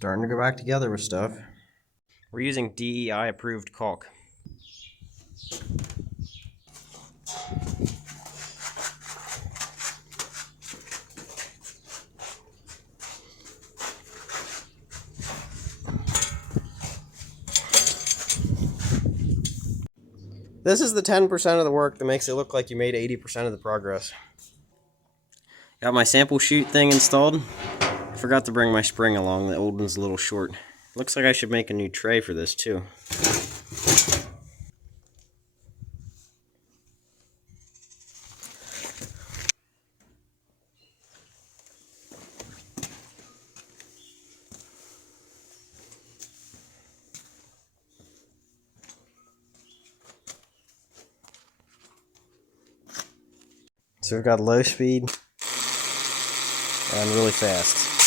Starting to go back together with stuff. We're using DEI approved caulk. This is the 10% of the work that makes it look like you made 80% of the progress. Got my sample chute thing installed. I forgot to bring my spring along. The old one's a little short. Looks like I should make a new tray for this too. So we've got low speed and really fast.